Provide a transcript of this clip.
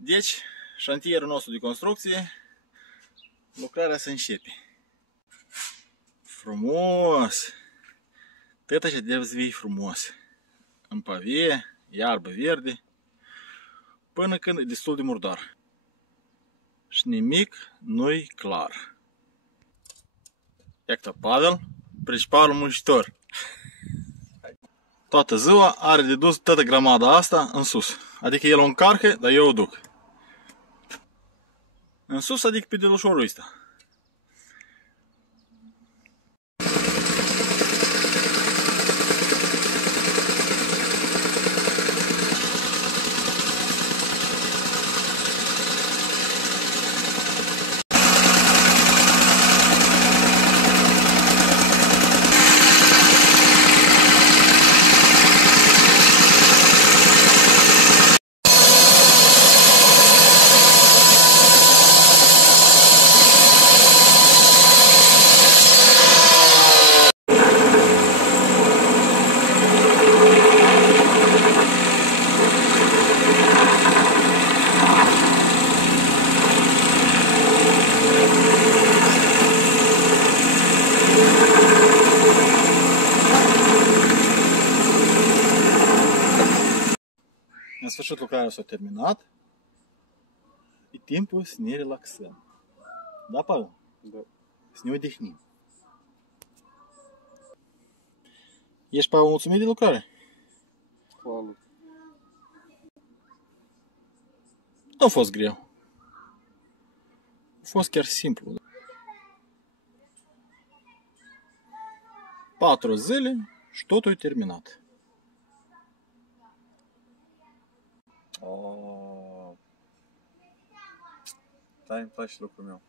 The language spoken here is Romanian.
Deci, șantierul nostru de construcție, lucrarea se începe. Frumos! Tot așa trebuie să fie frumos. În pavie, iarbă verde, până când e destul de murdar. Și nimic nu-i clar. Iată Pavel, principalul muncitor. Toată ziua are de dus toată grămada asta în sus. Adică el o încarcă, dar eu o duc. În sus, adică pe delușorul ăsta. În sfârșit lucrarea s-a terminat. E timpul să ne relaxăm. Da, Pavel? Da. Să ne odihnim. Ești, Pavel, mulțumit de lucrare? Clar. Nu a fost greu. A fost chiar simplu. 4 zile și totul e terminat. Stai, îmi place lucrul meu.